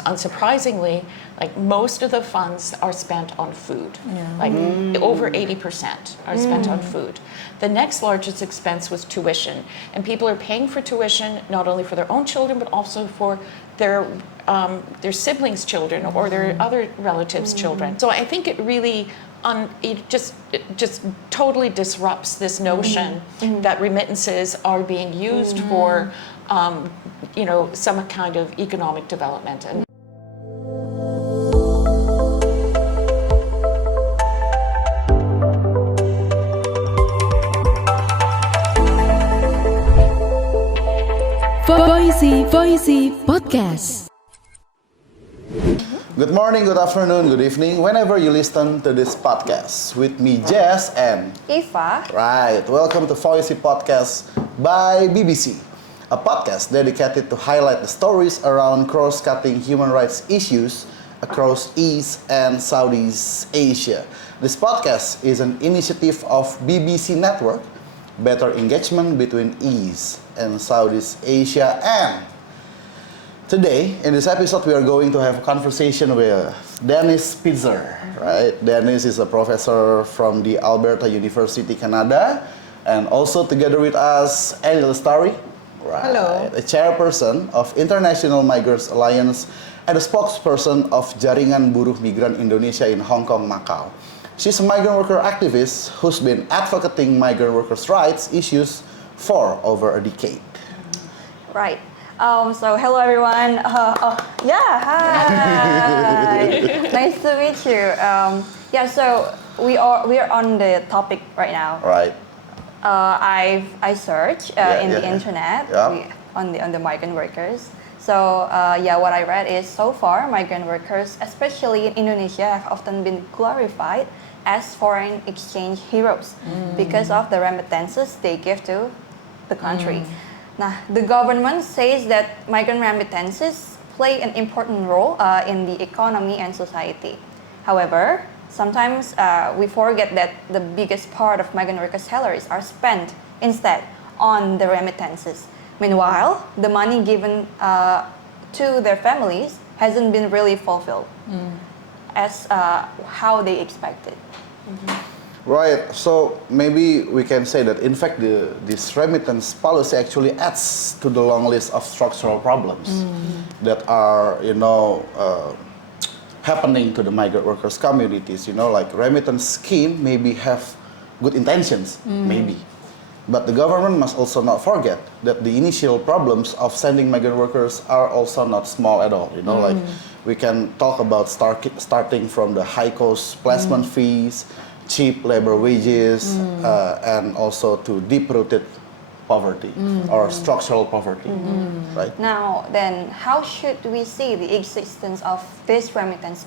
Unsurprisingly, like most of the funds are spent on food. Like over 80% are spent on food. The next largest expense was tuition, and people are paying for tuition not only for their own children but also for their siblings' children or their other relatives' children. So I think it really it just totally disrupts this notion that remittances are being used for some kind of economic development. And Voicy Podcast. Good morning, good afternoon, good evening, whenever you listen to this podcast. With me, Jess and Eva. Right, welcome to Voicy Podcast by BBC, a podcast dedicated to highlight the stories around cross-cutting human rights issues across East and Southeast Asia. This podcast is an initiative of BBC Network, better engagement between East and Southeast Asia. And today, in this episode, we are going to have a conversation with Dennis Spitzer, right? Dennis is a professor from the Alberta University, Canada, and also together with us, Annie Lestari, right? Hello. A chairperson of International Migrants Alliance and a spokesperson of Jaringan Buruh Migran Indonesia in Hong Kong, Macau. She's a migrant worker activist who's been advocating migrant workers' rights issues for over a decade. Right. So hello everyone. Hi. Nice to meet you. So we are on the topic right now. Right. I searched in the internet on the migrant workers. So what I read is so far migrant workers, especially in Indonesia, have often been glorified as foreign exchange heroes because of the remittances they give to the country. Now, the government says that migrant remittances play an important role in the economy and society. However, sometimes we forget that the biggest part of migrant workers' salaries are spent instead on the remittances. Meanwhile, the money given to their families hasn't been really fulfilled as how they expected. Right, so maybe we can say that in fact this remittance policy actually adds to the long list of structural problems that are, happening to the migrant workers communities. Like remittance scheme maybe have good intentions, maybe. But the government must also not forget that the initial problems of sending migrant workers are also not small at all. Like we can talk about starting from the high cost placement fees, cheap labor wages, and also to deep-rooted poverty or structural poverty, right? Now, then, how should we see the existence of this remittance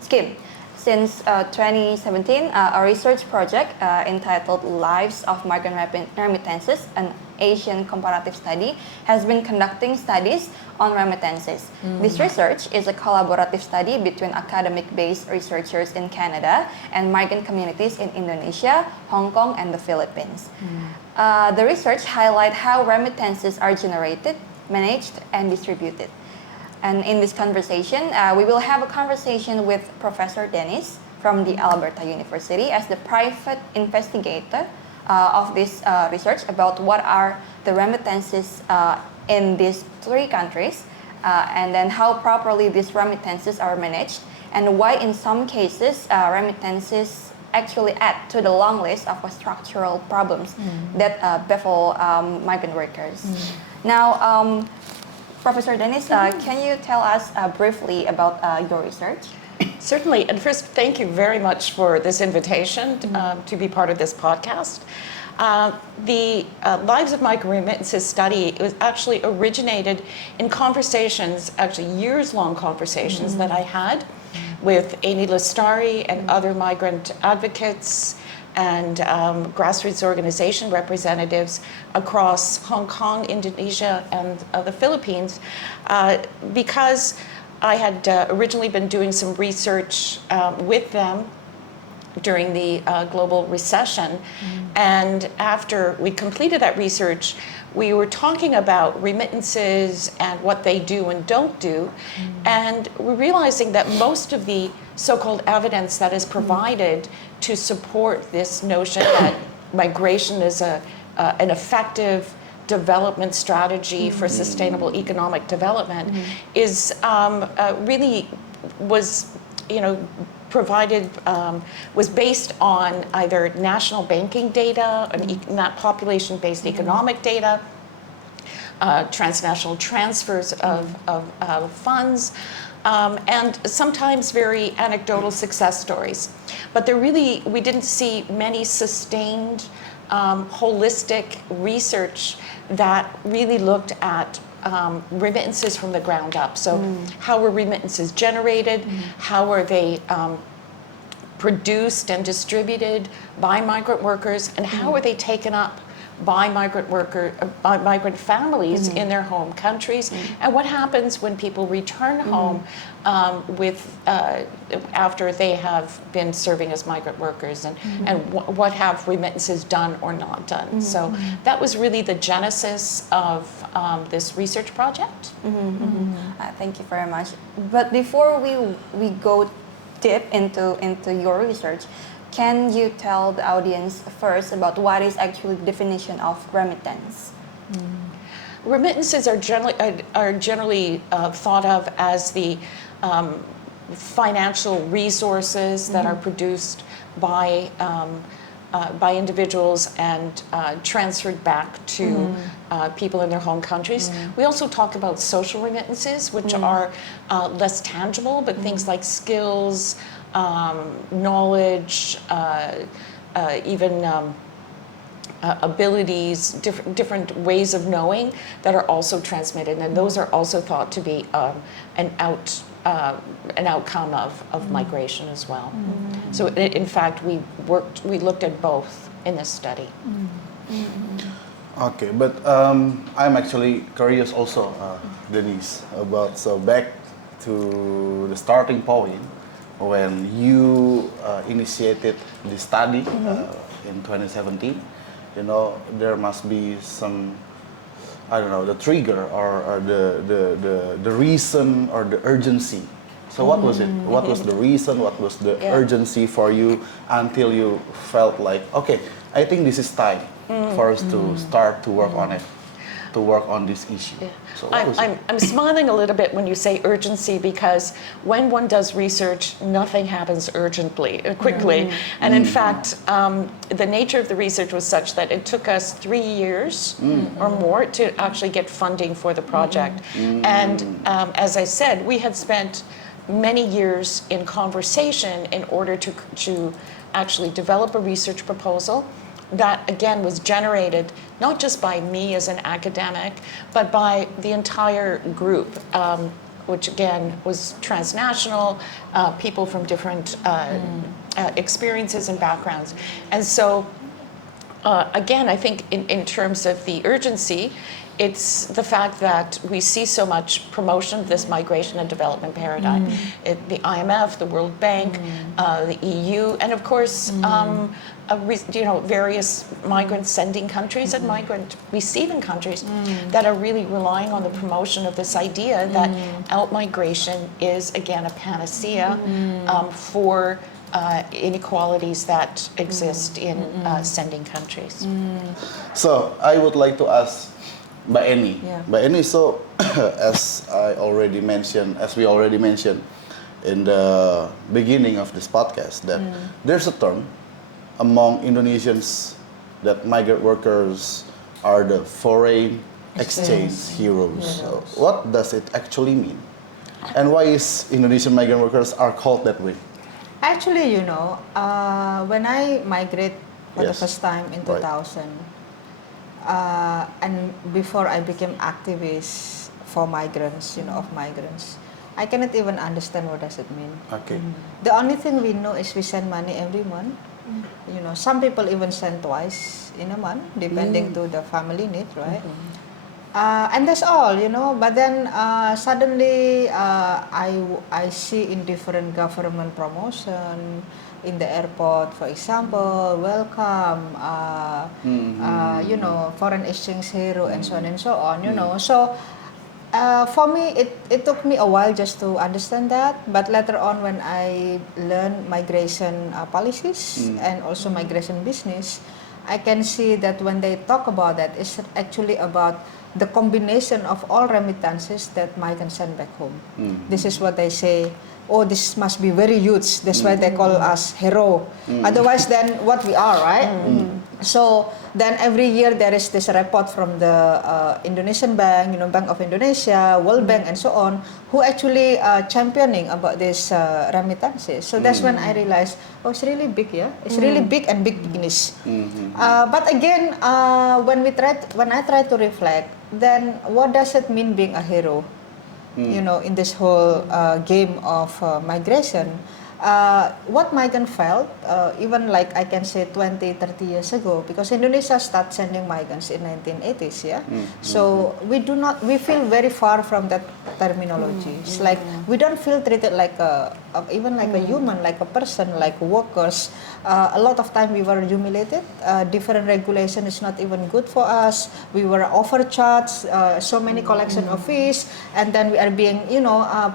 scheme? Since 2017, a research project entitled Lives of Migrant Remittances, an Asian Comparative Study, has been conducting studies on remittances. This research is a collaborative study between academic-based researchers in Canada and migrant communities in Indonesia, Hong Kong, and the Philippines. The research highlights how remittances are generated, managed, and distributed. And in this conversation, we will have a conversation with Professor Dennis from the Alberta University as the private investigator of this research about what are the remittances in these three countries, and then how properly these remittances are managed, and why in some cases remittances actually add to the long list of structural problems that baffle migrant workers. Now, Professor Dennis, can you tell us briefly about your research? certainly, and first, thank you very much for this invitation to be part of this podcast. The Lives of Migrant Remittances study was actually originated in conversations, actually years-long conversations that I had with Annie Lestari and other migrant advocates and grassroots organization representatives across Hong Kong, Indonesia, and the Philippines, because I had originally been doing some research with them during the global recession. And after we completed that research, we were talking about remittances and what they do and don't do. And we're realizing that most of the so-called evidence that is provided to support this notion that migration is an effective development strategy for sustainable economic development is really was, provided, was based on either national banking data, not population-based economic data, transnational transfers of funds, and sometimes very anecdotal success stories. But we didn't see many sustained, holistic research that really looked at remittances from the ground up. So how were remittances generated? How were they produced and distributed by migrant workers? And how were they taken up by migrant families in their home countries? And what happens when people return home after they have been serving as migrant workers, and what have remittances done or not done? So that was really the genesis of this research project. Thank you very much. But before we go deep into your research, can you tell the audience first about what is actually the definition of remittance? Remittances are generally thought of as the financial resources that are produced by individuals and transferred back to people in their home countries. We also talk about social remittances, which are less tangible, but things like skills, knowledge, even abilities, different ways of knowing that are also transmitted, and those are also thought to be an outcome of migration as well. So in fact, we looked at both in this study. Okay, but I'm actually curious also, Denise, about, so back to the starting point when you initiated the study in 2017. There must be some, I don't know, the trigger or the reason or the urgency. So what was it? What was the reason? What was the urgency for you until you felt like, okay, I think this is time for us to start to work on it, to work on this issue? Yeah. So what was it? I'm smiling a little bit when you say urgency, because when one does research, nothing happens quickly. And in fact, the nature of the research was such that it took us 3 years or more to actually get funding for the project. And as I said, we had spent many years in conversation in order to actually develop a research proposal that, again, was generated not just by me as an academic, but by the entire group, which again was transnational, people from different experiences and backgrounds. And so, again, I think in terms of the urgency, it's the fact that we see so much promotion of this migration and development paradigm. The IMF, the World Bank, the EU, and of course, various migrant sending countries and migrant receiving countries that are really relying on the promotion of this idea that out-migration is, again, a panacea for inequalities that exist in sending countries. So I would like to ask Mbak Eni. Mbak Eni, so as we already mentioned in the beginning of this podcast, that there's a term among Indonesians that migrant workers are the foreign exchange heroes. So what does it actually mean? And why is Indonesian migrant workers are called that way? Actually, when I migrate for the first time in 2000, and before I became activist for migrants, of migrants, I cannot even understand what does it mean. Okay. The only thing we know is we send money every month. Some people even send twice in a month, depending to the family need, right? And that's all, But then suddenly I see in different government promotion in the airport, for example, welcome, foreign exchange hero, and so on and so on, So for me, it took me a while just to understand that. But later on, when I learned migration policies and also migration business, I can see that when they talk about that, it's actually about the combination of all remittances that migrants send back home. This is what they say. Oh, this must be very huge. That's why they call us hero. Otherwise, then what we are, right? So then every year there is this report from the Indonesian Bank, Bank of Indonesia, World Bank, and so on, who actually championing about this remittances. So that's when I realized, oh, it's really big, yeah. It's really big and big business. But again, when I try to reflect, then what does it mean being a hero? In this whole game of migration, what migrant felt, even like I can say 20, 30 years ago, because Indonesia started sending migrants in 1980s, yeah? So we feel very far from that terminology. It's like we don't feel treated like even like a human, like a person, like workers. A lot of time we were humiliated. Different regulation is not even good for us. We were overcharged, so many collection of fees, and then we are being,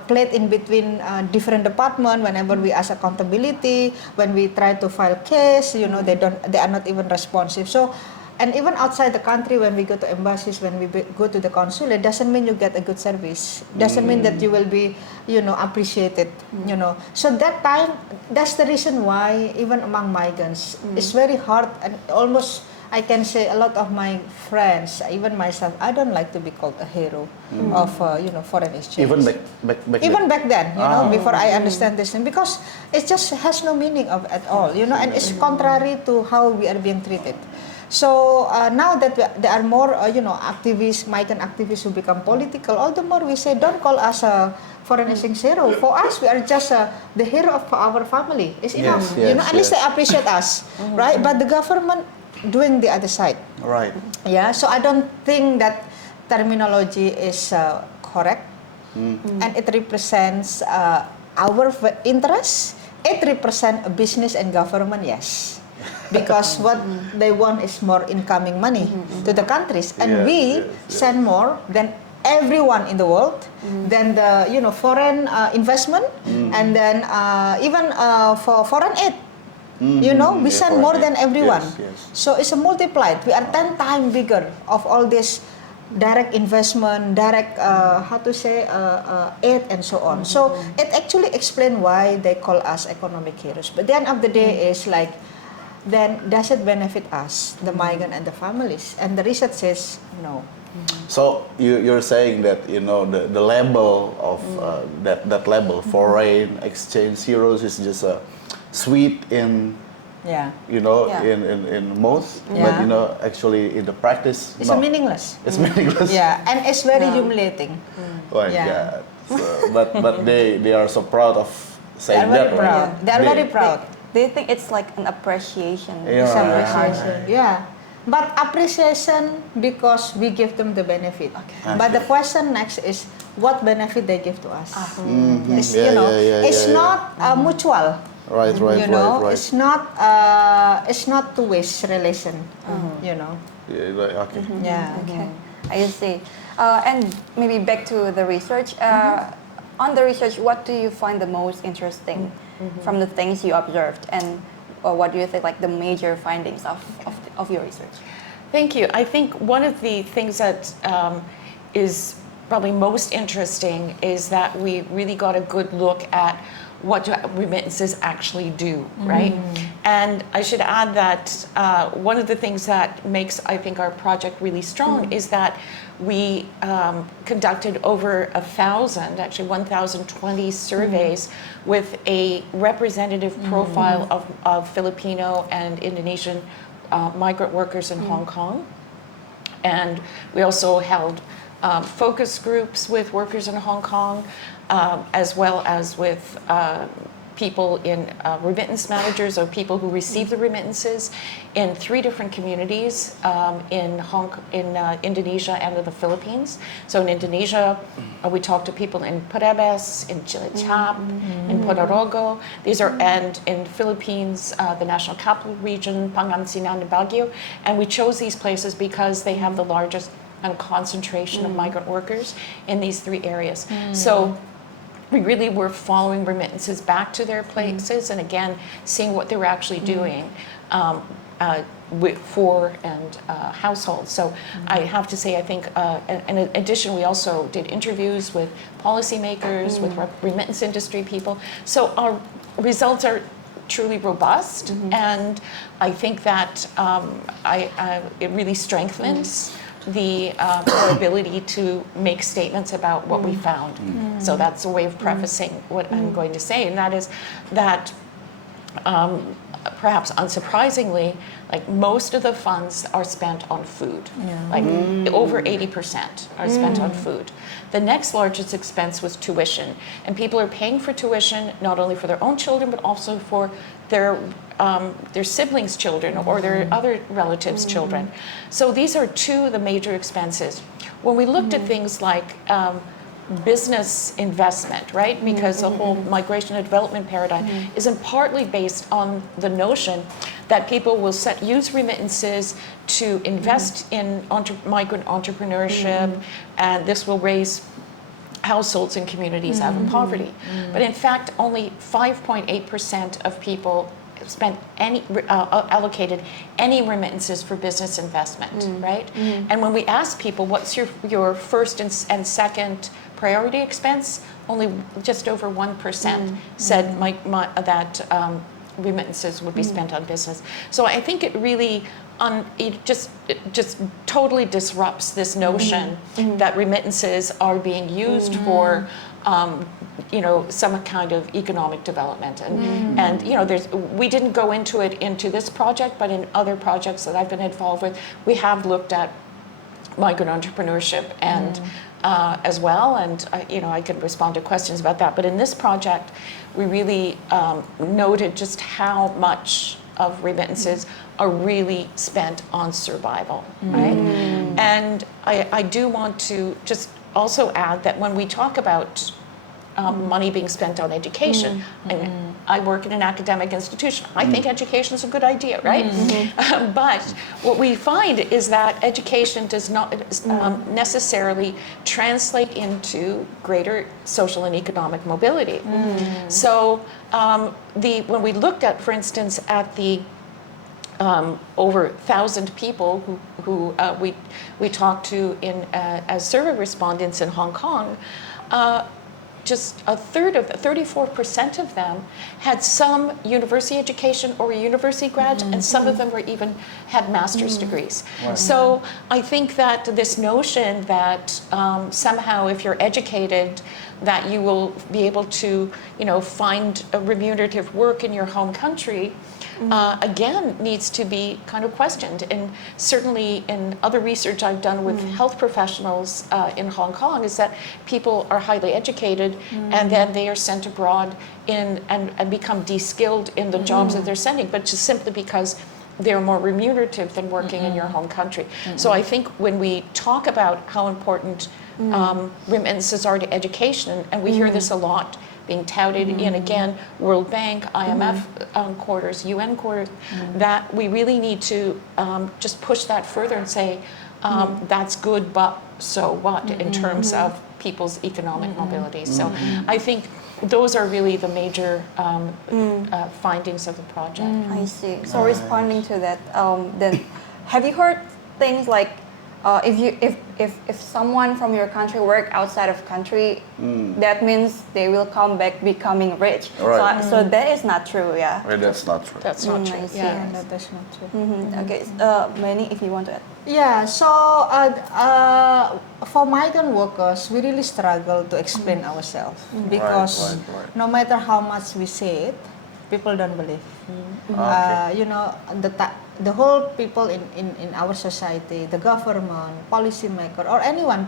played in between different departments whenever we ask accountability. When we try to file case, they are not even responsive. So. And even outside the country, when we go to embassies, when we go to the consulate, doesn't mean you get a good service. Doesn't mean that you will be, appreciated. So that time, that's the reason why even among migrants, it's very hard, and almost I can say a lot of my friends, even myself, I don't like to be called a hero of foreign exchange. Even back then, before I understand this thing, because it just has no meaning at all, and it's contrary to how we are being treated. So now that there are more, activists, migrant activists who become political, all the more we say, don't call us a foreign exchange hero. For us, we are just the hero of our family. It's enough. At least they appreciate us, right? But the government doing the other side. Right. Yeah. So I don't think that terminology is correct, and it represents our interests. It represents business and government, yes. Because what they want is more incoming money to the countries, and we send more than everyone in the world, than the foreign investment, and then even for foreign aid. We send more than everyone. So it's a multiplied. We are 10 times bigger of all this direct investment, direct aid, and so on. So it actually explains why they call us economic heroes. But at the end of the day, is like, then does it benefit us, the migrant and the families? And the research says no. So you're saying that the label of that label, foreign exchange heroes, is just a sweet in in mouth, but actually in the practice it's meaningless. It's meaningless. Yeah, and it's very humiliating. Oh my God. So, but they are so proud of saying that, right? They are very proud. They think it's like an appreciation. It's appreciation. Yeah. But appreciation because we give them the benefit. Okay. But the question next is what benefit they give to us. It's not mutual. Right. It's not two-way relation. Yeah, okay. Yeah. Okay. I see. And maybe back to the research. On the research, what do you find the most interesting from the things you observed, and what do you think like the major findings of your research? Thank you. I think one of the things that is probably most interesting is that we really got a good look at what do remittances actually do, right? And I should add that one of the things that makes, I think, our project really strong is that we conducted over 1,000, actually 1,020 surveys with a representative profile of Filipino and Indonesian migrant workers in Hong Kong. And we also held focus groups with workers in Hong Kong, as well as with people in remittance managers or people who receive the remittances in 3 different communities in Indonesia and in the Philippines. So in Indonesia, we talk to people in Parebes, in Cilacap, in Ponorogo. These are, and in Philippines, the National Capital Region, Pangasinan and Baguio. And we chose these places because they have the largest concentration of migrant workers in these 3 areas. So we really were following remittances back to their places and again seeing what they were actually doing for households. So I have to say, I think in addition, we also did interviews with policymakers, with remittance industry people. So our results are truly robust, and I think that it really strengthens our ability to make statements about what we found. So that's a way of prefacing what I'm going to say, and that is that perhaps unsurprisingly, like most of the funds are spent on food. Like over 80% are spent on food. The next largest expense was tuition, and people are paying for tuition not only for their own children but also for their siblings' children or their other relatives' children. So these are 2 of the major expenses. When we looked at things like business investment, right? Because the whole migration and development paradigm is partly based on the notion that people will use remittances to invest in migrant entrepreneurship, and this will raise households and communities out of poverty. But in fact, only 5.8% of people allocated any remittances for business investment, right? And when we ask people, what's your first and second priority expense, only just over 1% said that remittances would be spent on business. So I think it really it just totally disrupts this notion that remittances are being used for some kind of economic development, and we didn't go into this project, but in other projects that I've been involved with, we have looked at migrant entrepreneurship and as well, and I can respond to questions about that. But in this project, we really noted just how much of remittances are really spent on survival, right? And I do want to just also add that when we talk about money being spent on education, I work in an academic institution. I think education is a good idea, right? But what we find is that education does not necessarily translate into greater social and economic mobility. So when we looked at, for instance, at the over 1,000 people who we talked to as survey respondents in Hong Kong, just a third of 34% of them had some university education or a university grad, and some of them even had master's degrees. Wow. So I think that this notion that somehow if you're educated, that you will be able to, find a remunerative work in your home country, again, needs to be kind of questioned. And certainly in other research I've done with health professionals in Hong Kong is that people are highly educated and then they are sent abroad and become de-skilled in the jobs that they're sending, but just simply because they're more remunerative than working in your home country. So I think when we talk about how important remittances are to education, and we hear this a lot, being touted in, again, World Bank, IMF quarters, UN quarters, that we really need to just push that further and say, that's good, but so what in terms of people's economic mobility. So I think those are really the major findings of the project. I see. So responding to that, then have you heard things like if someone from your country work outside of country, that means they will come back becoming rich. Right. So that is not true, yeah. Well, that's not true. That's not true. I see. Yeah, that's not true. Okay, Manny, if you want to add. Yeah, so for migrant workers, we really struggle to explain ourselves because Right. no matter how much we say it, people don't believe. The whole people in our society, the government, policymaker, or anyone,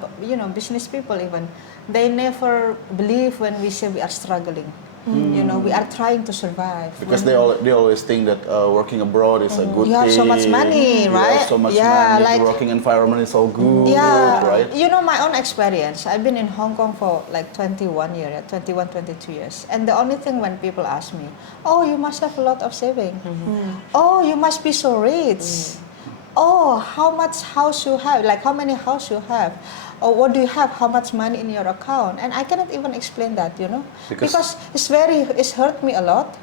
business people even, they never believe when we say we are struggling. You know, we are trying to survive. Because they always think that working abroad is a good You have so much thing. money, You right? have so much Yeah, money. like- The working environment is so good, Yeah, right? you know, my own experience. I've been in Hong Kong for like 21 years, 21, 22 years. And the only thing when people ask me, oh, you must have a lot of saving. Oh, you must be so rich. Oh, how much house you have? Like how many house you have? Or what do you have? How much money in your account? And I cannot even explain that, you know, because it's hurt me a lot.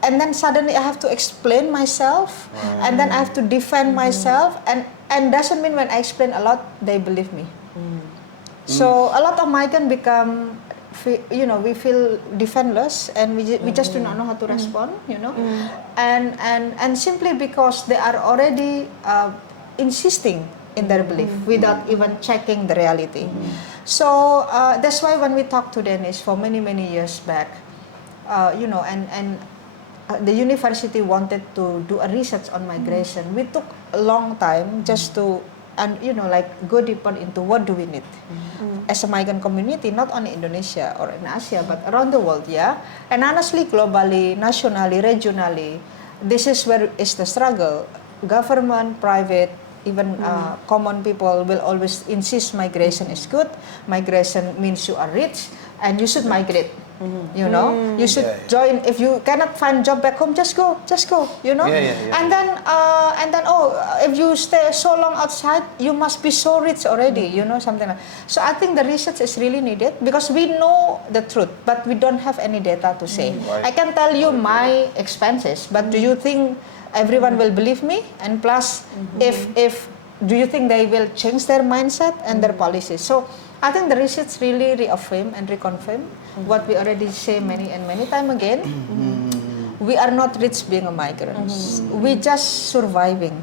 And then suddenly I have to explain myself, and then I have to defend myself, and doesn't mean when I explain a lot they believe me. So a lot of migrants become, you know, we feel defenseless, and we just do not know how to respond, you know, and simply because they are already insisting in their belief without even checking the reality. So that's why when we talk to Danish for many years back, you know, and the university wanted to do a research on migration. We took a long time just to, and you know, like go deeper into what do we need as a migrant community, not only Indonesia or in Asia, but around the world, yeah. And honestly, globally, nationally, regionally, this is where is the struggle. Government, private, even common people will always insist migration is good. Migration means you are rich and you should migrate. You know, you should join. If you cannot find job back home, just go. You know, and then oh, if you stay so long outside, you must be so rich already. You know, something like. So I think the research is really needed because we know the truth, but we don't have any data to say. I can tell you my expenses, but do you think everyone will believe me? And plus, if do you think they will change their mindset and their policies? So I think the research really reaffirm and reconfirm what we already say many time again. We are not rich being a migrant. We just surviving.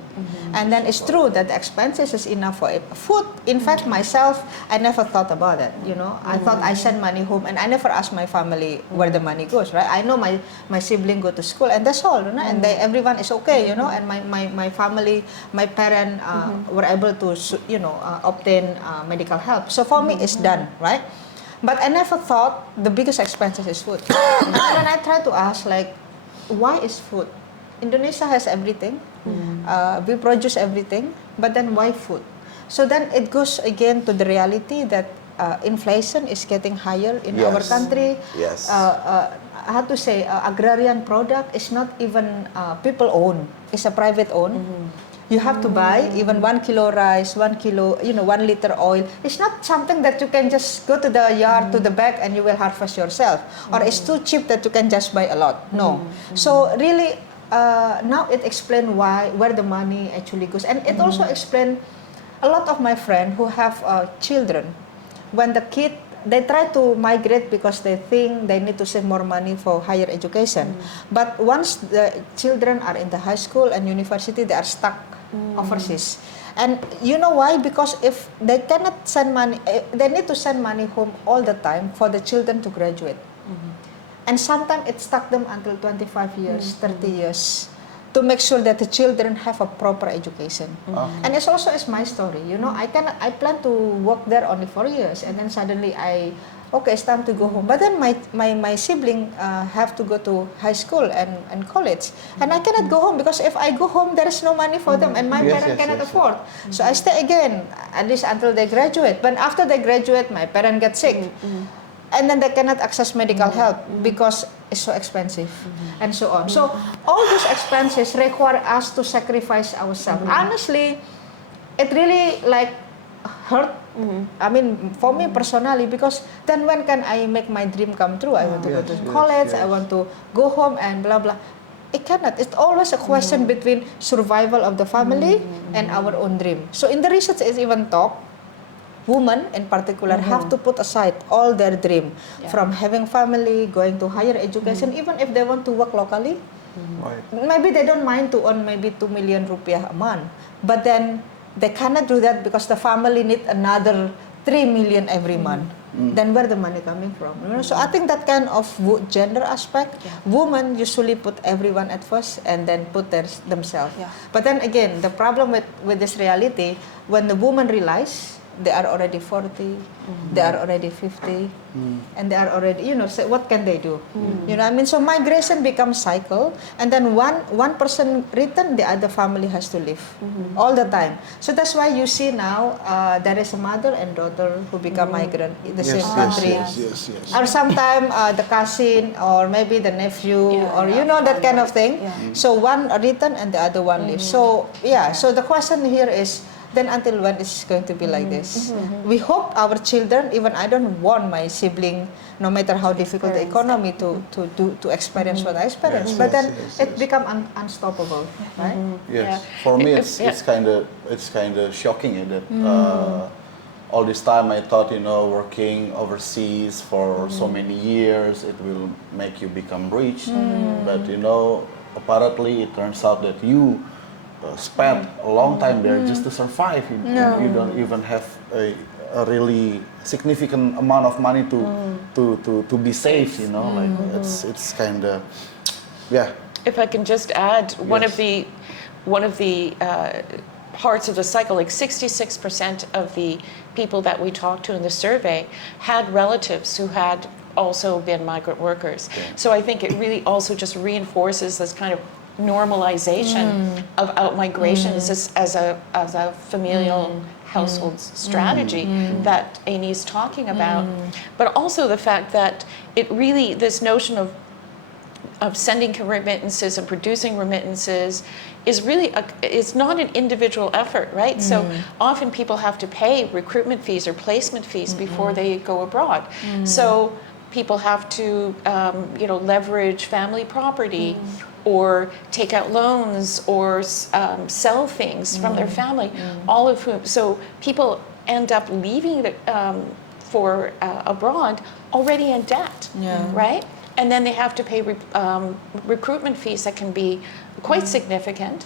And then it's true that the expenses is enough for food. In fact, myself, I never thought about it. You know, I thought I send money home, and I never ask my family where the money goes. Right? I know my sibling go to school, and that's all. You know? And everyone is okay. You know, and my family, my parents were able to obtain medical help. So for me, it's done. Right? But I never thought the biggest expenses is food. And then I try to ask, like, why is food? Indonesia has everything. We produce everything, but then why food? So then it goes again to the reality that inflation is getting higher in our country. Yes. How to say, agrarian product is not even people own. It's a private own. You have to buy even 1 kilo rice, 1 kilo, 1 liter oil. It's not something that you can just go to the yard, to the back, and you will harvest yourself. Or it's too cheap that you can just buy a lot. No. So really, now it explains where the money actually goes. And it also explains a lot of my friends who have children. When the kid, they try to migrate because they think they need to save more money for higher education. But once the children are in the high school and university, they are stuck overseas. And you know why? Because if they cannot send money, they need to send money home all the time for the children to graduate. And sometimes it stuck them until 25 years, 30 years, to make sure that the children have a proper education. And it's also as my story, I plan to work there only 4 years, and then suddenly it's time to go home. But then my sibling have to go to high school and college, and I cannot go home because if I go home, there is no money for them, and my parents cannot afford. So I stay again, at least until they graduate. But after they graduate, my parents get sick. And then they cannot access medical help because it's so expensive, and so on. So all those expenses require us to sacrifice ourselves. Honestly, it really hurt. I mean, for me personally, because then when can I make my dream come true? I want to go to college. I want to go home and blah blah. It cannot. It's always a question between survival of the family and our own dream. So in the research, it's even talk. Women in particular have to put aside all their dream from having family, going to higher education, even if they want to work locally. Maybe they don't mind to earn maybe 2 million rupiah a month, but then they cannot do that because the family need another 3 million every month. Then where the money coming from? So I think that kind of gender aspect, women usually put everyone at first and then put themselves. But then again, the problem with this reality, when the woman realize they are already 40, they are already 50, and they are already, so what can they do? So migration becomes cycle, and then one person return, the other family has to leave all the time. So that's why you see now there is a mother and daughter who become migrant in the same country. Yes. Or sometimes the cousin or maybe the nephew that kind of thing. So one return and the other one leaves. So so the question here is, then until when is going to be like this? We hope our children, even I don't want my sibling, no matter how difficult the economy, to experience what I experienced. But then it become unstoppable, right? Yes. For me, it's kind of shocking that all this time I thought, working overseas for so many years, it will make you become rich. But apparently it turns out that you spent a long time there just to survive. You don't even have a really significant amount of money to be safe. Like it's kind of If I can just add, one of the parts of the cycle, like 66% of the people that we talked to in the survey had relatives who had also been migrant workers. So I think it really also just reinforces this kind of normalization of out-migration as a familial household strategy that Amy is talking about. But also the fact that it really, this notion of sending remittances and producing remittances is really it's not an individual effort, right? So often people have to pay recruitment fees or placement fees before they go abroad. So people have to leverage family property or take out loans or sell things from their family, all of whom, so people end up leaving for abroad already in debt, right? And then they have to pay recruitment fees that can be quite significant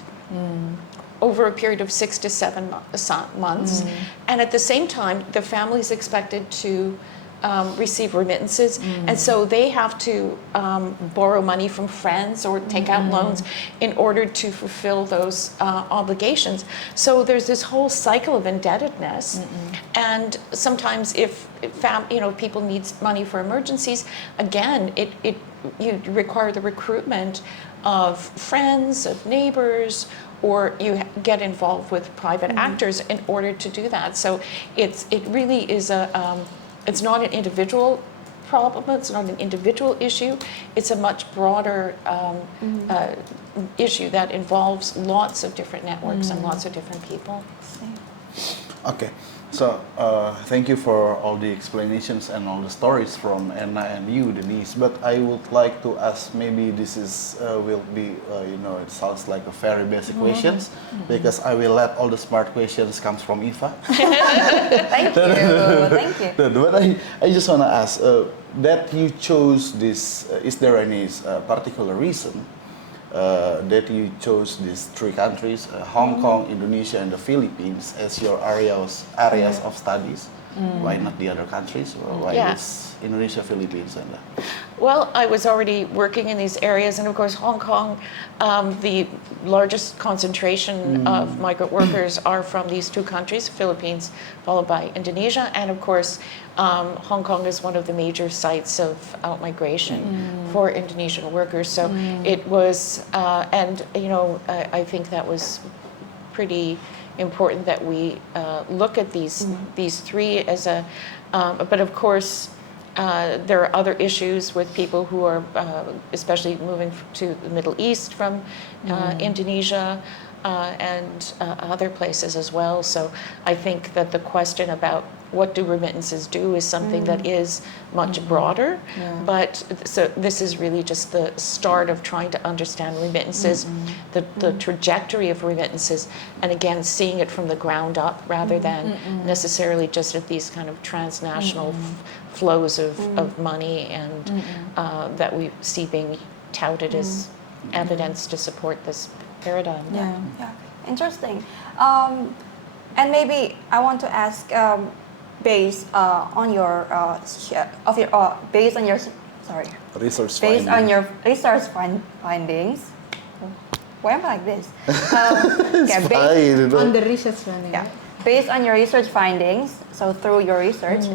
over a period of 6 to 7 months. And at the same time, the family is expected to receive remittances, and so they have to borrow money from friends or take out loans in order to fulfill those obligations. So there's this whole cycle of indebtedness, and sometimes if people need money for emergencies, again, you require the recruitment of friends, of neighbors, or you get involved with private actors in order to do that. So it really is it's not an individual problem, it's not an individual issue, it's a much broader issue that involves lots of different networks and lots of different people. Okay, so thank you for all the explanations and all the stories from Anna and you, Denise. But I would like to ask, maybe this is will be it sounds like a very basic questions, because I will let all the smart questions comes from Eva. Thank you. But I just want to ask that you chose this. Is there any particular reason that you chose these 3 countries, Hong Kong, Indonesia, and the Philippines, as your areas of studies? Why not the other countries? Or why is Indonesia, Philippines, and Well, I was already working in these areas, and of course, Hong Kong, the largest concentration of migrant workers are from these 2 countries, Philippines, followed by Indonesia, and of course, Hong Kong is one of the major sites of out-migration for Indonesian workers. So it was, I think that was pretty important that we look at these 3 as a, but of course, there are other issues with people who are, especially moving to the Middle East from Indonesia and other places as well. So I think that the question about what do remittances do is something that is much broader. But so this is really just the start of trying to understand remittances, the trajectory of remittances, and again, seeing it from the ground up rather than necessarily just at these kind of transnational flows of money and that we see being touted as evidence to support this paradigm. Yeah. Interesting. And maybe I want to ask, based on your research based findings? on your research findings. Why am I like this? It's fine, On the research one, Yeah. based on your research findings, so through your research,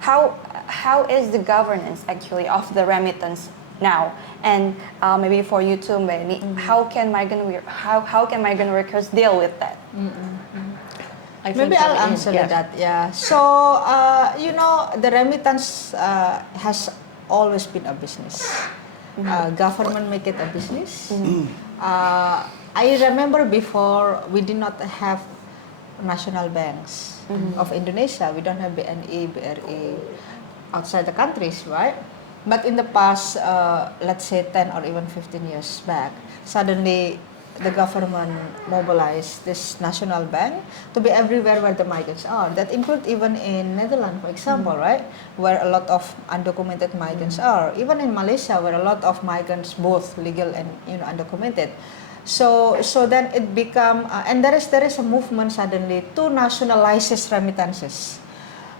how is the governance actually of the remittance now? And maybe for you too, Mbak, how can migrant workers deal with that? I think Maybe I'll that answer yes. that. Yeah. So the remittance has always been a business. Government make it a business. I remember before we did not have national banks of Indonesia. We don't have BNI, BRI outside the countries, right? But in the past, let's say 10 or even 15 years back, suddenly the government mobilized this national bank to be everywhere where the migrants are. That include even in Netherlands, for example, right? Where a lot of undocumented migrants are. Even in Malaysia, where a lot of migrants, both legal and undocumented. So then it become, and there is a movement suddenly to nationalize remittances.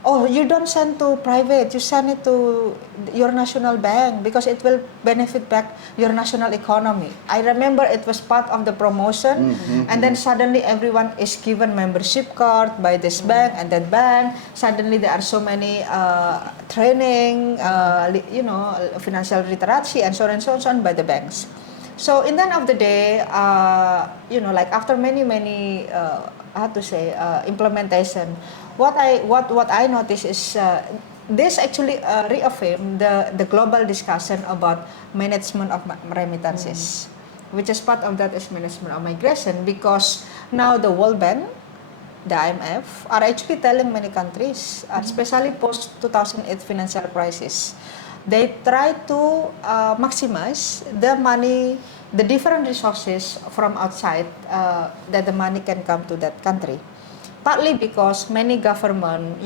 Oh, you don't send to private, you send it to your national bank because it will benefit back your national economy. I remember it was part of the promotion, and then suddenly everyone is given membership card by this bank and that bank. Suddenly there are so many training, financial literacy and so on and so on by the banks. So in the end of the day, like after many implementation, what I notice is this actually reaffirmed the global discussion about management of remittances, which is part of that is management of migration, because now the World Bank, the IMF, are actually telling many countries, especially post 2008 financial crisis, they try to maximize the money, the different resources from outside that the money can come to that country. Partly because many government,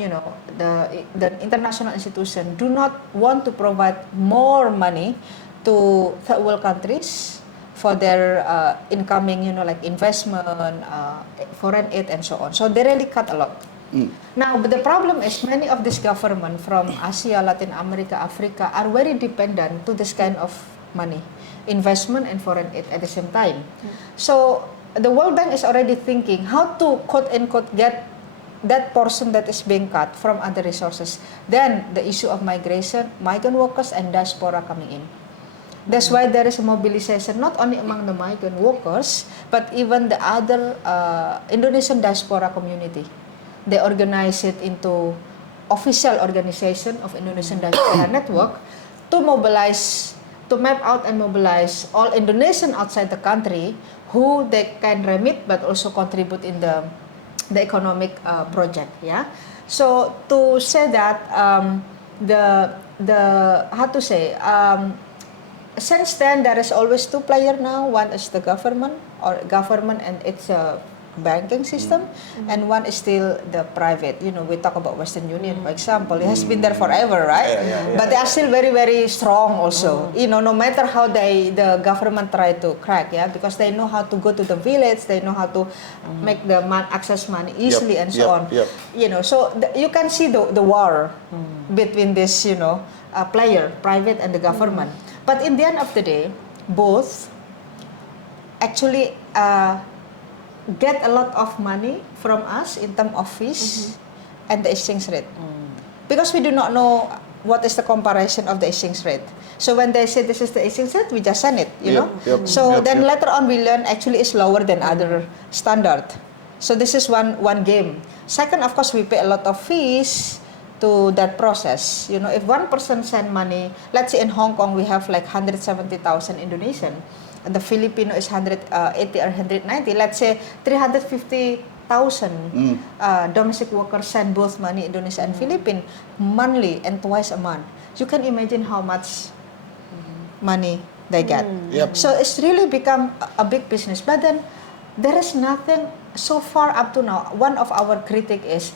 the international institution do not want to provide more money to third world countries for their incoming, like investment, foreign aid and so on. So they really cut a lot. Now, but the problem is many of these government from Asia, Latin America, Africa are very dependent to this kind of money, investment and foreign aid at the same time. So the World Bank is already thinking how to quote unquote get that portion that is being cut from other resources. Then the issue of migration, migrant workers and diaspora coming in. That's why there is a mobilization not only among the migrant workers, but even the other Indonesian diaspora community. They organize it into official organization of Indonesian Diaspora Network to mobilize, to map out and mobilize all Indonesian outside the country who they can remit but also contribute in the economic project. Yeah. So to say that since then there is always two players now. One is the government and its banking system, and one is still the private. We talk about Western Union, for example. It has been there forever, right? But they are still very, very strong also. No matter how the government try to crack, because they know how to go to the village, they know how to make the access money easily and so on. So you can see the war between this, player, private and the government. But in the end of the day, both actually get a lot of money from us in terms of fees and the exchange rate. Because we do not know what is the comparison of the exchange rate. So when they say this is the exchange rate, we just send it, So then later on we learn actually it's lower than other standard. So this is one game. Second, of course, we pay a lot of fees to that process. If one person send money, let's say in Hong Kong we have like 170,000 Indonesian, and the Filipino is 180 or 190, let's say 350,000 domestic workers send both money, Indonesia and Philippines, monthly and twice a month. You can imagine how much money they get. So it's really become a big business. But then there is nothing so far up to now. One of our critic is,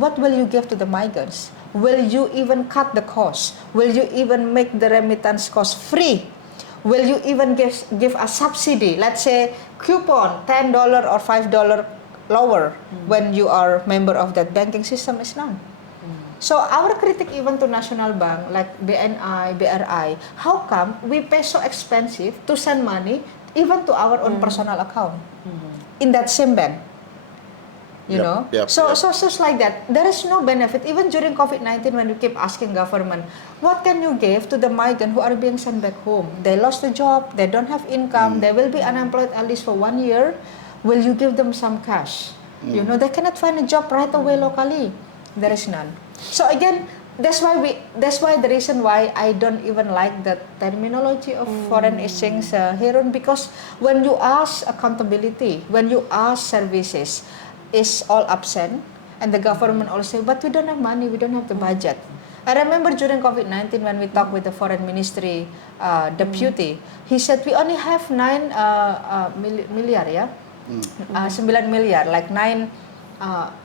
what will you give to the migrants? Will you even cut the cost? Will you even make the remittance cost free? Will you even give a subsidy? Let's say coupon, $10 or $5 lower when you are member of that banking system is none. So our critic even to national bank like BNI, BRI, how come we pay so expensive to send money even to our own personal account in that same bank? You Yep, know, yep, so yep. so just like that, there is no benefit. Even during COVID-19, when we keep asking government, what can you give to the migrant who are being sent back home? They lost a job, they don't have income, they will be unemployed at least for 1 year. Will you give them some cash? You know, they cannot find a job right away locally. There is none. So again, that's why the reason why I don't even like the terminology of foreign exchange here, because when you ask accountability, when you ask services, is all absent, and the government also say, but we don't have money, we don't have the budget. I remember during COVID-19 when we talked with the foreign ministry deputy, he said we only have 9 million, yeah, 9 million, like 9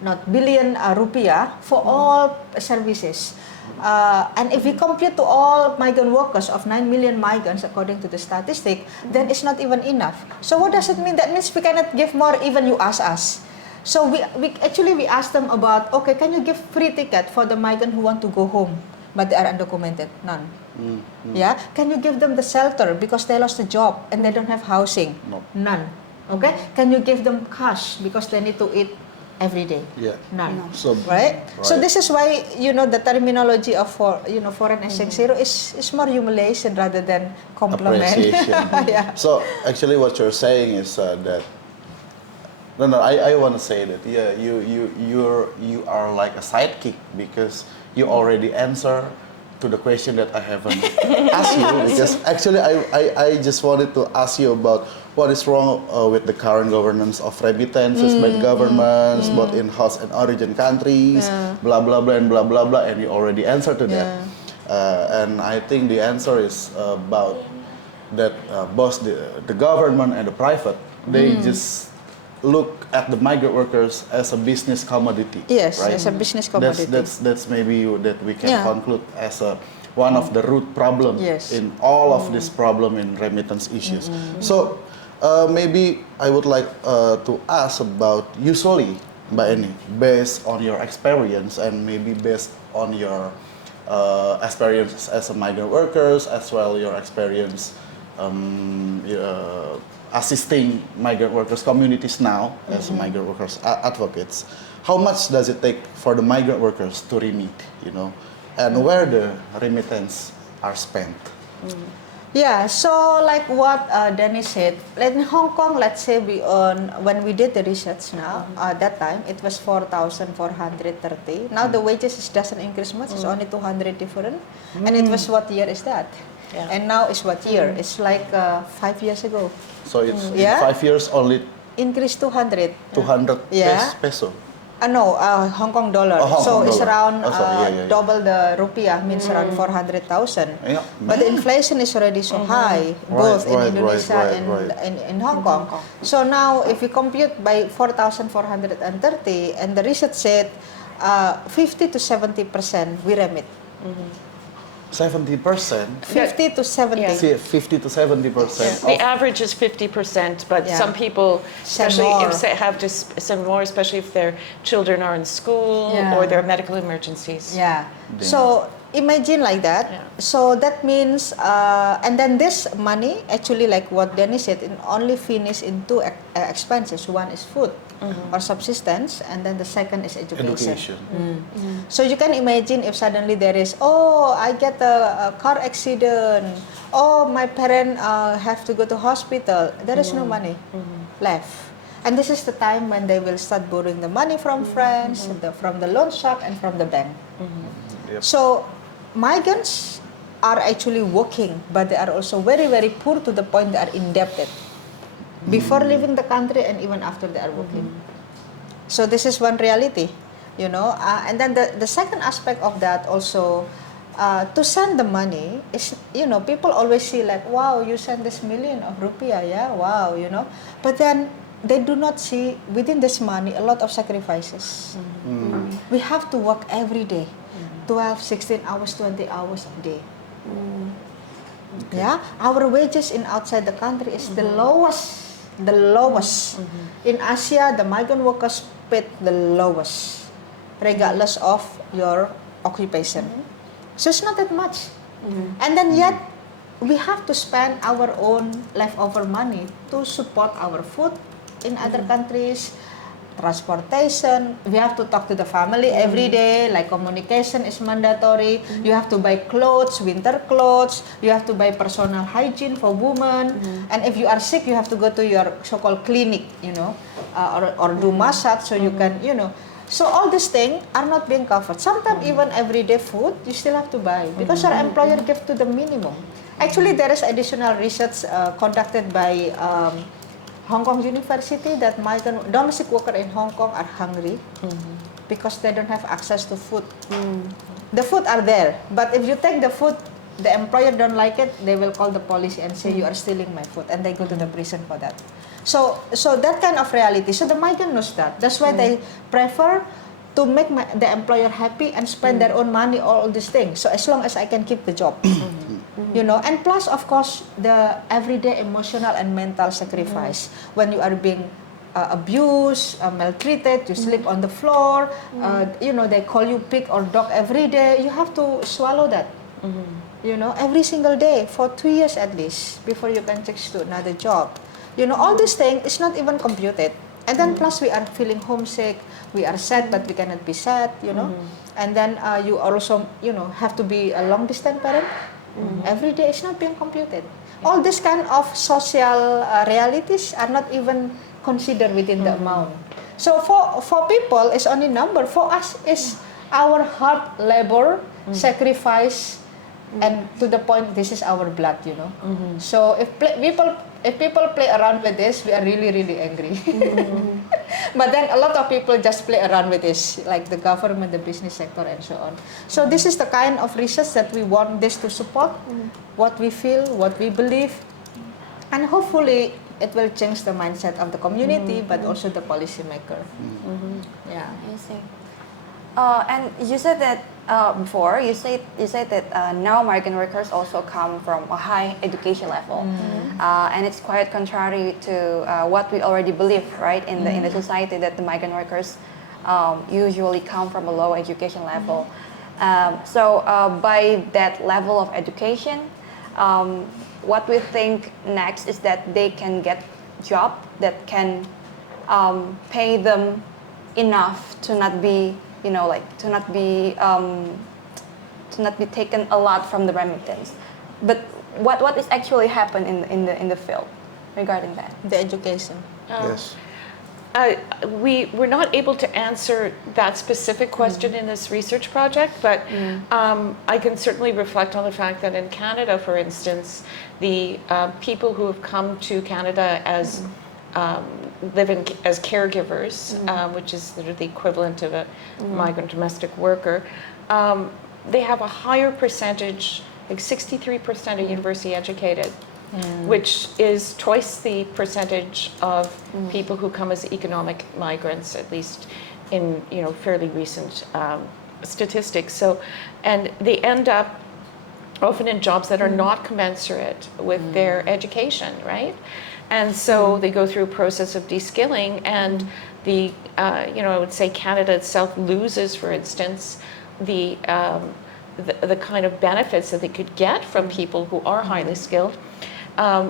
not billion rupiah for all services. And if we compute to all migrant workers of 9 million migrants according to the statistic, then it's not even enough. So what does it mean? That means we cannot give more even you ask us. So we asked them about, okay, can you give free ticket for the migrant who want to go home but they are undocumented? None. Yeah, can you give them the shelter because they lost a job and they don't have housing? No. None. Okay, can you give them cash because they need to eat every day? Yeah. None. So Right? So right. this is why, you know, the terminology of foreign exchange zero is more humiliation rather than compliment. Appreciation. Yeah. So actually, what you're saying is that I want to say that you are like a sidekick because you already answer to the question that I haven't asked you, because actually I just wanted to ask you about what is wrong with the current governance of remittances by the governments, both in host and origin countries, blah blah blah and blah blah blah, and you already answered to that. And I think the answer is about that both the government and the private, they just look at the migrant workers as a business commodity. Yes, right? as a business commodity. That's maybe that we can Yeah. conclude as one of the root problem Yes. in all of this problem in remittance issues. So maybe I would like to ask about usually, Mbak Eni, based on your experience and maybe based on your experience as a migrant workers, as well your experience assisting migrant workers communities now as migrant workers advocates. How much does it take for the migrant workers to remit, and where the remittance are spent? Yeah, so like what Danny said, in Hong Kong, let's say when we did the research now, at that time it was 4,430. Now the wages doesn't increase much, it's only 200 different. And it was what year is that? Yeah. And now it's what year? It's like 5 years ago. So it's in Yeah. 5 years only Increase 200. 200 Yeah. peso. No, Hong Kong dollar. Oh, Hong so Kong it's dollar. around Oh, sorry. Yeah. double the rupiah, means around 400,000. Yeah. But the inflation is already so high, both in right, Indonesia right, and right. in Hong Kong. So now, if you compute by 4,430, and the research said 50 to 70% we remit. 70%. 50 to 70. Yeah. See, 50 to 70%. The average is 50%, but Yeah. some people, Send especially more. if they have to send more, especially if their children are in school Yeah. or there are medical emergencies. Yeah. So imagine like that. Yeah. So that means, and then this money, actually, like what Danny said, it only finish in two expenses. One is food or subsistence, and then the second is education. So you can imagine if suddenly there is, I get a car accident, my parent have to go to hospital. There is no money left. And this is the time when they will start borrowing the money from friends, from the loan shark, and from the bank. Yep. So migrants are actually working, but they are also very, very poor to the point they are indebted before leaving the country and even after they are working. So this is one reality, and then the second aspect of that also, to send the money is, people always see like, wow, you send this million of rupiah, yeah, wow, but then they do not see within this money a lot of sacrifices. We have to work every day, 12, 16 hours, 20 hours a day. Yeah, our wages in outside the country is the lowest. In Asia, the migrant workers paid the lowest, regardless of your occupation. So it's not that much. And then yet, we have to spend our own leftover money to support our food in other countries. transportation. We have to talk to the family every day, like communication is mandatory. You have to buy clothes, winter clothes. You have to buy personal hygiene for women. And if you are sick, you have to go to your so-called clinic, or do massage so you can, So all these things are not being covered. Sometimes even everyday food, you still have to buy because your employer gives to the minimum. Actually, there is additional research conducted by Hong Kong University that domestic workers in Hong Kong are hungry because they don't have access to food. The food are there, but if you take the food, the employer don't like it, they will call the police and say you are stealing my food, and they go to the prison for that. So that kind of reality. So the migrant knows that. That's why they prefer to make the employer happy and spend their own money, all these things. So as long as I can keep the job. And plus, of course, the everyday emotional and mental sacrifice. When you are being abused, maltreated, you sleep on the floor, they call you pig or dog every day, you have to swallow that. Every single day for 2 years at least before you can change to another job. All these things is not even computed. And then plus we are feeling homesick, we are sad but we cannot be sad, And then you also, have to be a long distance parent. Every day is not being computed. All these kind of social realities are not even considered within the amount. So for people, it's only number. For us, it's our hard labor, sacrifice, and to the point, this is our blood, So if people play around with this, we are really, really angry. But then a lot of people just play around with this, like the government, the business sector, and so on. So this is the kind of research that we want this to support, what we feel, what we believe, and hopefully it will change the mindset of the community, but also the policymaker. Yeah. I see. And you said that before, you said that now migrant workers also come from a high education level, and it's quite contrary to what we already believe, right, in the society, that the migrant workers usually come from a low education level. So by that level of education, what we think next is that they can get job that can pay them enough to not be to not be taken a lot from the remittance. But what is actually happened in the field regarding that? The education. Yes. We're not able to answer that specific question in this research project, but I can certainly reflect on the fact that in Canada, for instance, the people who have come to Canada as living as caregivers, which is sort of the equivalent of a migrant domestic worker, they have a higher percentage, like 63% are university educated, which is twice the percentage of people who come as economic migrants, at least in fairly recent statistics. So, and they end up often in jobs that are not commensurate with their education, right? And so they go through a process of de-skilling, and I would say Canada itself loses, for instance, the kind of benefits that they could get from people who are highly skilled,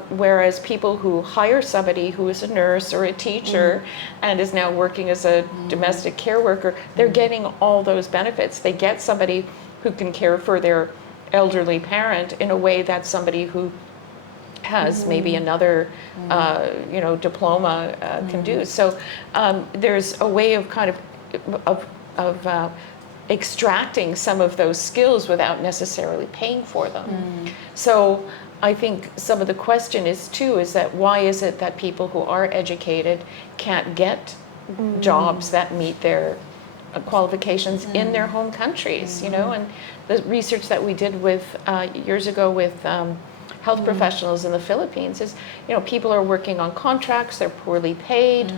whereas people who hire somebody who is a nurse or a teacher and is now working as a domestic care worker, they're getting all those benefits. They get somebody who can care for their elderly parent in a way that somebody who has maybe another, diploma can do. So there's a way of kind of extracting some of those skills without necessarily paying for them. So I think some of the question is that why is it that people who are educated can't get jobs that meet their qualifications in their home countries, and the research that we did with years ago with health professionals in the Philippines is, people are working on contracts, they're poorly paid,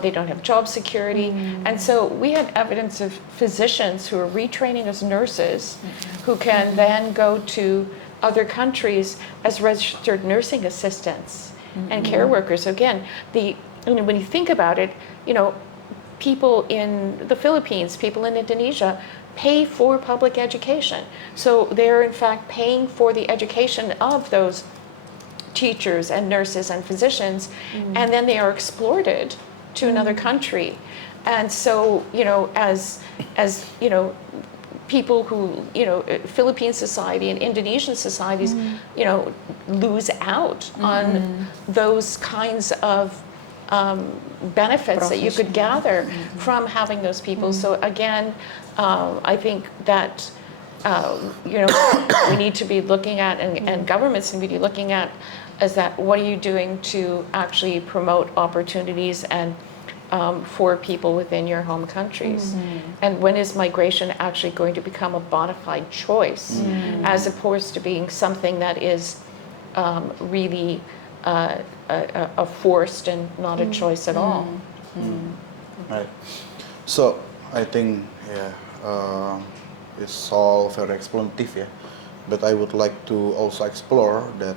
they don't have job security. And so we had evidence of physicians who are retraining as nurses who can then go to other countries as registered nursing assistants and care workers. Again, when you think about it, people in the Philippines, people in Indonesia pay for public education. So they're in fact paying for the education of those teachers and nurses and physicians, and then they are exploited to another country. And so, as people who, Philippine society and Indonesian societies, lose out on those kinds of benefits that you could gather from having those people. So again, I think that we need to be looking at, and governments need to be looking at, is that what are you doing to actually promote opportunities and for people within your home countries? And when is migration actually going to become a bona fide choice, as opposed to being something that is really a forced and not a choice at all? Right. So I think it's all very explanative, yeah. But I would like to also explore that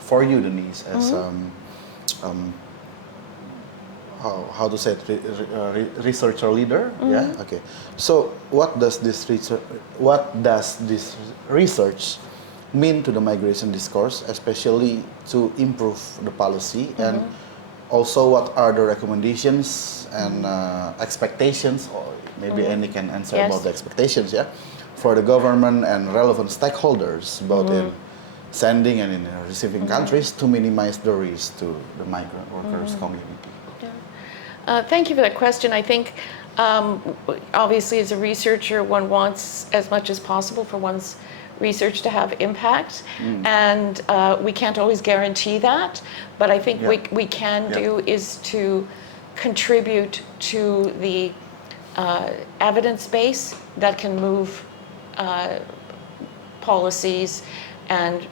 for you, Denise, as how to say it, researcher leader, yeah. Okay. So what does this research mean to the migration discourse, especially to improve the policy, and also what are the recommendations and expectations, or maybe Annie can answer about the expectations, yeah, for the government and relevant stakeholders, both in sending and in receiving countries, to minimize the risk to the migrant workers community. Thank you for that question. I think obviously as a researcher, one wants as much as possible for one's research to have impact, and we can't always guarantee that, but I think we can do is to contribute to the evidence base that can move policies and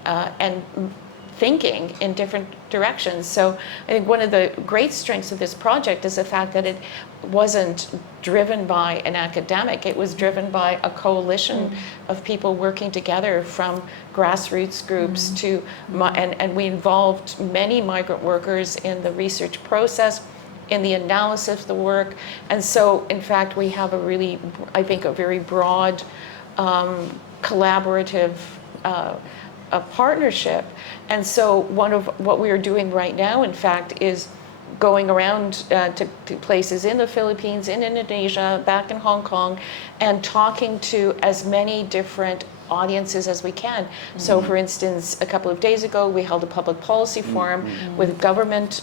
thinking in different directions. So I think one of the great strengths of this project is the fact that it wasn't driven by an academic. It was driven by a coalition of people working together, from grassroots groups to, and we involved many migrant workers in the research process, in the analysis of the work. And so in fact we have a very broad collaborative a partnership. And so one of what we are doing right now, in fact, is going around to places in the Philippines, in Indonesia, back in Hong Kong, and talking to as many different audiences as we can. So for instance, a couple of days ago, we held a public policy forum with government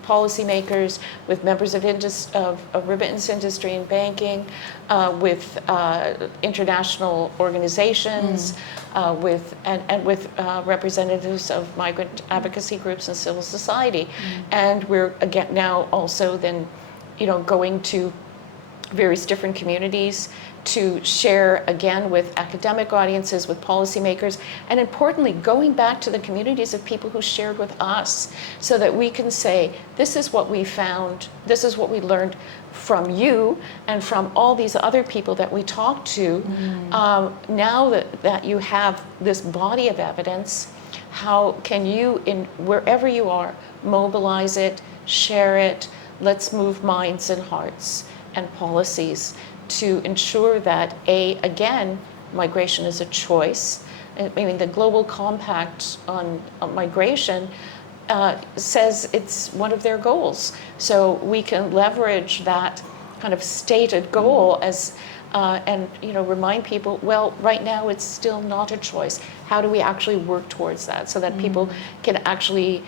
policymakers, with members of remittance industry and banking, with international organizations, with representatives of migrant advocacy groups and civil society. And we're again now also then, going to various different communities to share again with academic audiences, with policymakers, and importantly, going back to the communities of people who shared with us, so that we can say, this is what we found, this is what we learned from you and from all these other people that we talked to. Now that you have this body of evidence, how can you, in wherever you are, mobilize it, share it? Let's move minds and hearts and policies to ensure that, again, migration is a choice. I mean, the Global Compact on migration says it's one of their goals. So we can leverage that kind of stated goal as, and remind people, well, right now it's still not a choice. How do we actually work towards that, so that people can actually,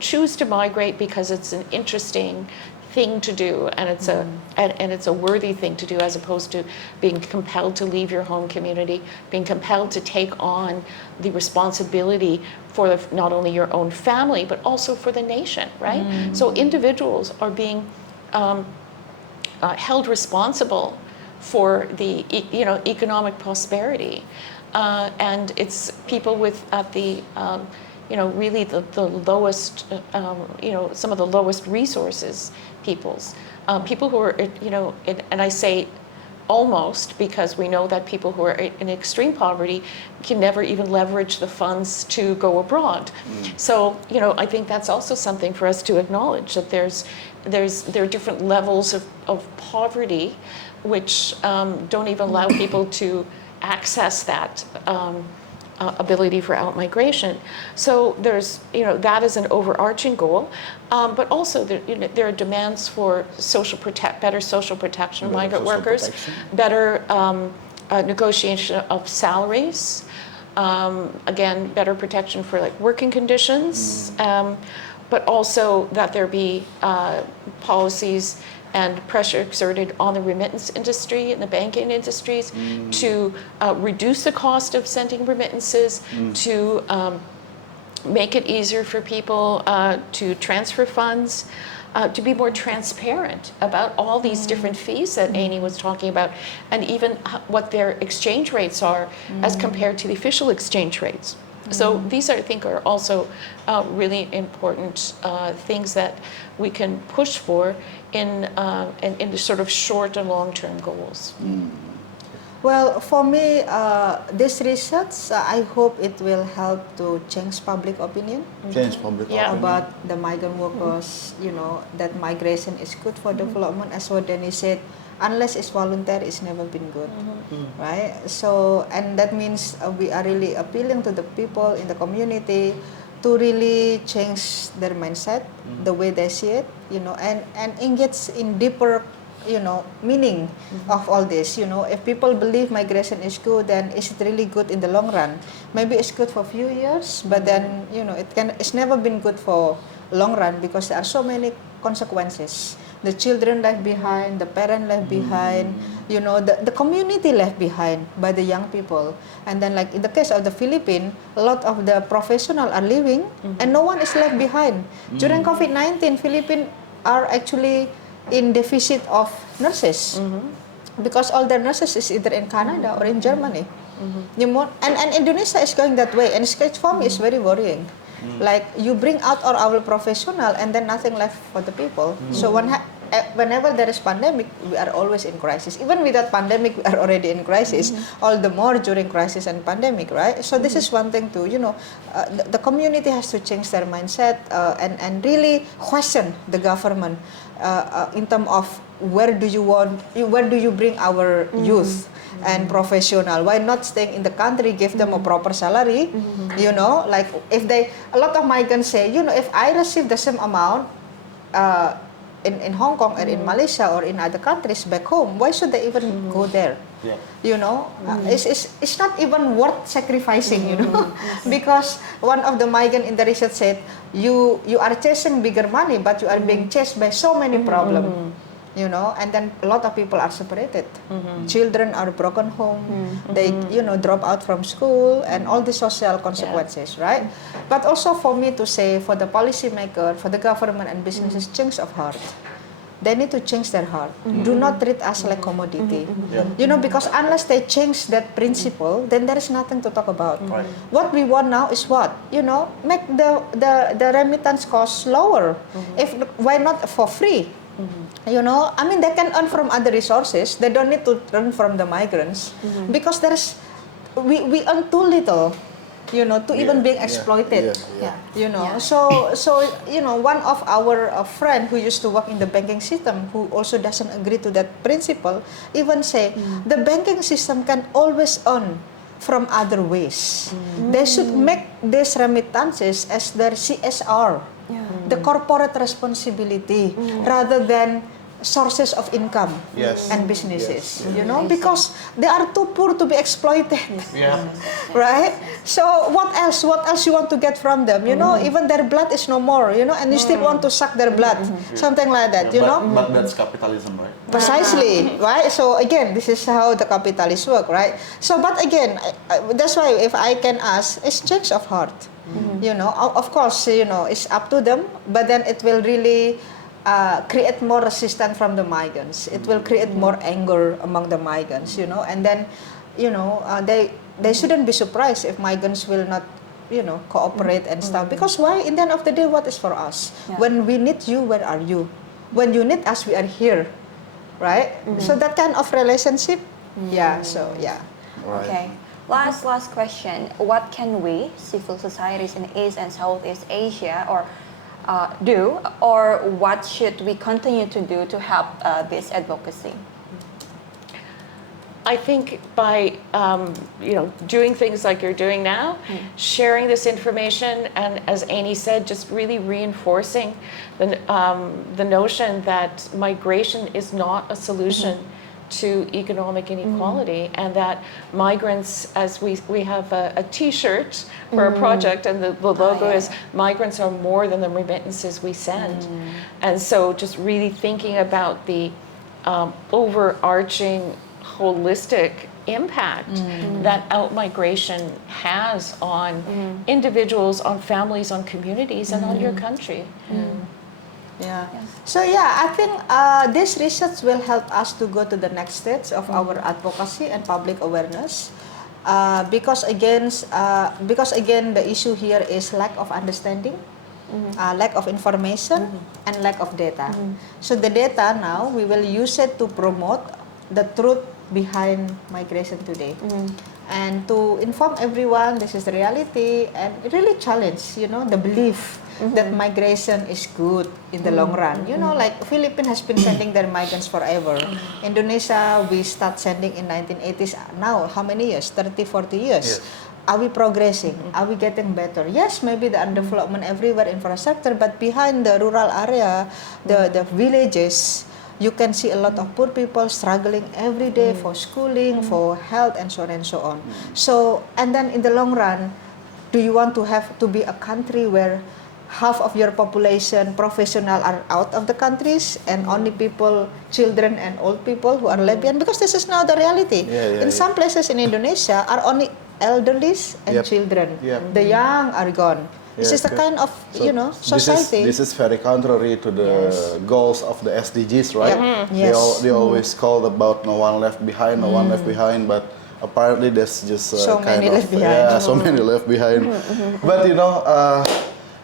choose to migrate because it's an interesting thing to do, and it's a worthy thing to do, as opposed to being compelled to leave your home community, being compelled to take on the responsibility for not only your own family but also for the nation, right? So individuals are being held responsible for the economic prosperity, and it's people with really the lowest, some of the lowest resources peoples, people who are, and I say almost, because we know that people who are in extreme poverty can never even leverage the funds to go abroad. So, I think that's also something for us to acknowledge, that there are different levels of poverty which don't even allow people to access that ability for outmigration. So there's, that is an overarching goal, but also there are demands for better social protection of migrant workers, better negotiation of salaries, again, better protection for like working conditions, but also that there be policies and pressure exerted on the remittance industry and the banking industries to reduce the cost of sending remittances, to make it easier for people to transfer funds, to be more transparent about all these different fees that Amy was talking about, and even what their exchange rates are as compared to the official exchange rates. So these, I think, are also really important things that we can push for in the sort of short and long-term goals. Well, for me, this research, I hope it will help to change public opinion. Change public opinion. About the migrant workers, that migration is good for development. As what Denny said, unless it's voluntary, it's never been good, right? So, and that means we are really appealing to the people in the community to really change their mindset, the way they see it, and engage in deeper, meaning of all this. If people believe migration is good, then is it really good in the long run? Maybe it's good for a few years, but then, it's never been good for long run because there are so many consequences. The children left behind, the parent left behind, the community left behind by the young people. And then like in the case of the Philippines, a lot of the professionals are leaving and no one is left behind. During COVID-19, Philippines are actually in deficit of nurses because all their nurses is either in Canada or in Germany. And Indonesia is going that way, and for me it's very worrying. Like you bring out our professional and then nothing left for the people. So whenever there is pandemic, we are always in crisis. Even without pandemic, we are already in crisis. All the more during crisis and pandemic, right? So this is one thing to, the community has to change their mindset and really question the government in terms of where do you bring our youth and professional? Why not staying in the country, give them a proper salary? Like if a lot of migrants say, if I receive the same amount in Hong Kong or in Malaysia or in other countries back home, why should they even go there? It's not even worth sacrificing, because one of the migrants in the research said, you are chasing bigger money, but you are being chased by so many problems. And then a lot of people are separated. Children are broken home. They, drop out from school and all the social consequences, right? But also for me to say, for the policymaker, for the government and businesses, change of heart. They need to change their heart. Do not treat us like commodity. Because unless they change that principle, then there is nothing to talk about. Right. What we want now is what? Make the remittance costs lower. Why not for free? They can earn from other resources. They don't need to earn from the migrants because we earn too little, to even being exploited. So one of our friend who used to work in the banking system, who also doesn't agree to that principle, even say the banking system can always earn from other ways. They should make these remittances as their CSR. The corporate responsibility rather than sources of income and businesses, because they are too poor to be exploited, right? So what else you want to get from them, even their blood is no more, and you still want to suck their blood, something like that, But that's capitalism, right? Precisely, right? So again, this is how the capitalists work, right? So, but again, that's why if I can ask, it's change of heart. Of course, it's up to them, but then it will really create more resistance from the migrants. It will create more anger among the migrants, and then, they shouldn't be surprised if migrants will not, cooperate and stuff. Because why? In the end of the day, what is for us? When we need you, where are you? When you need us, we are here, right? So that kind of relationship, Right. Okay. Last question. What can we, civil societies in East and Southeast Asia, do, or what should we continue to do to help this advocacy? I think by doing things like you're doing now, sharing this information, and as Amy said, just really reinforcing the notion that migration is not a solution to economic inequality, and that migrants, as we have a T-shirt for a project, and the logo is migrants are more than the remittances we send, and so just really thinking about the overarching holistic impact that out-migration has on individuals, on families, on communities, and on your country. Yeah. So I think this research will help us to go to the next stage of our advocacy and public awareness, because again, the issue here is lack of understanding, lack of information, and lack of data. So the data now we will use it to promote the truth behind migration today. And to inform everyone this is the reality, and it really challenge the belief that migration is good in the long run. Like Philippines has been sending their migrants forever. Indonesia, we start sending in 1980s. Now, how many years? 30, 40 years. Yes. Are we progressing? Are we getting better? Yes, maybe the underdevelopment everywhere, infrastructure, but behind the rural area, the villages, you can see a lot of poor people struggling every day for schooling, for health, and so on and so on. So, and then in the long run, do you want to have to be a country where half of your population professional are out of the countries, and only people, children and old people who are left behind? Because this is now the reality. In some places in Indonesia are only elderlies and children. The young are gone. This is the kind of society. This is very contrary to the goals of the SDGs, right? Yes. They always called about no one left behind, no one left behind, but apparently there's just So kind many of left behind. so many left behind. But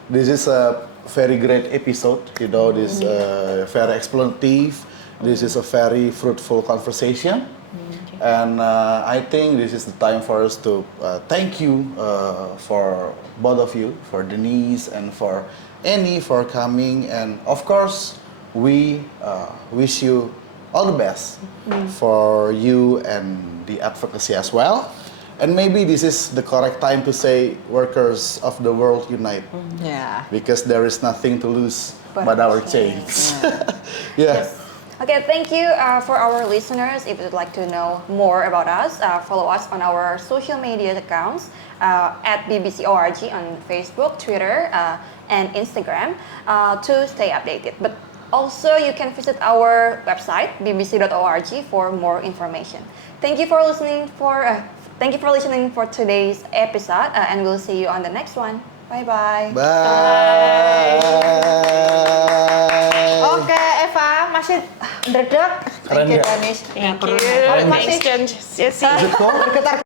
this is a very great episode. This very exploitative. This is a very fruitful conversation. And I think this is the time for us to thank you for both of you, for Denise and for Annie, for coming. And of course, we wish you all the best for you and the advocacy as well. And maybe this is the correct time to say, workers of the world unite. Because there is nothing to lose but our chains. Okay, thank you for our listeners. If you'd like to know more about us, follow us on our social media accounts at BBC.org on Facebook, Twitter, and Instagram to stay updated. But also, you can visit our website, bbc.org, for more information. Thank you for listening for today's episode, and we'll see you on the next one. Bye-bye. Bye. Oke, Eva, masih dredeg. Keren Thank you, ya? Dennis. Thank you. Masih Thanks, Jen. Jesse. bergetar.